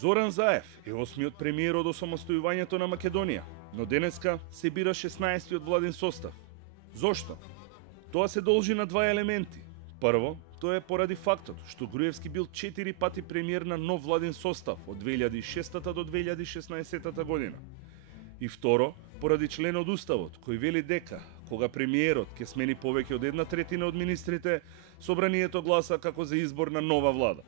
Зоран Заев е осмиот премиер од осамостојувањето на Македонија, но денеска се бира 16-тиот владин состав. Зошто? Тоа се должи на два елементи. Прво, тоа е поради фактот што Груевски бил 4 пати премиер на нов владин состав од 2006 до 2016 година. И второ, поради член од Уставот кој вели дека кога премиерот ќе смени повеќе од 1/3 од министрите, собранието гласа како за избор на нова влада.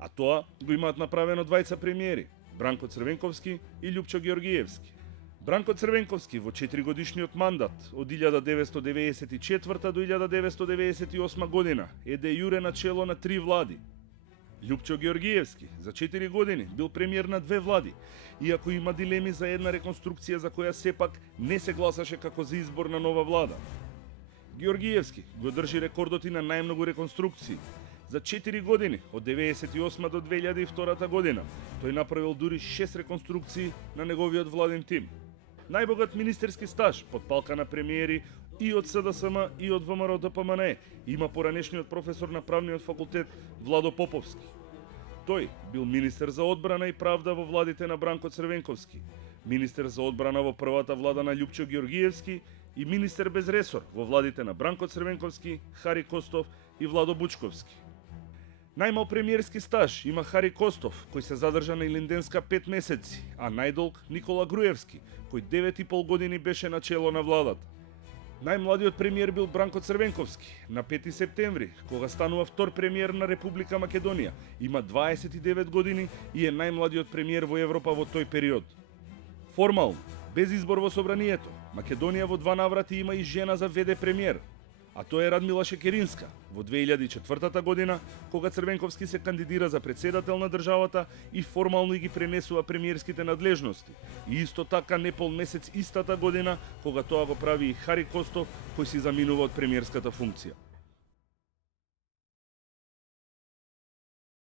А тоа го имаат направено двајца премиери, Бранко Црвенковски и Љупчо Георгиевски. Бранко Црвенковски во 4-годишниот мандат од 1994 до 1998 година е де јуре на чело на 3 влади. Љупчо Георгиевски за 4 години бил премиер на 2 влади, иако има дилеми за една реконструкција за која сепак не се гласаше како за избор на нова влада. Георгиевски го држи рекордот и на најмногу реконструкции. За 4 години, од 1998 до 2002 година, тој направил дури 6 реконструкции на неговиот владин тим. Најбогат министерски стаж под палка на премиери и од СДСМ и од ВМРО ДПМНЕ има поранешниот професор на правниот факултет Владо Поповски. Тој бил министер за одбрана и правда во владите на Бранко Црвенковски, министер за одбрана во првата влада на Љупчо Георгиевски и министер без ресор во владите на Бранко Црвенковски, Хари Костов и Владо Бучковски. Најмал премиерски стаж има Хари Костов, кој се задржа на Илинденска 5 месеци, а најдолг Никола Груевски, кој 9,5 години беше на чело на владата. Најмладиот премиер бил Бранко Црвенковски, на 5 септември, кога станува втор премиер на Република Македонија, има 29 години и е најмладиот премиер во Европа во тој период. Формално, без избор во собранието, Македонија во 2 наврати има и жена за ВД премиер, а тоа е Радмила Шекеринска во 2004 година, кога Црвенковски се кандидира за председател на државата и формално ги пренесува премиерските надлежности. И исто така непол месец истата година, кога тоа го прави и Хари Костов, кој си заминува од премиерската функција.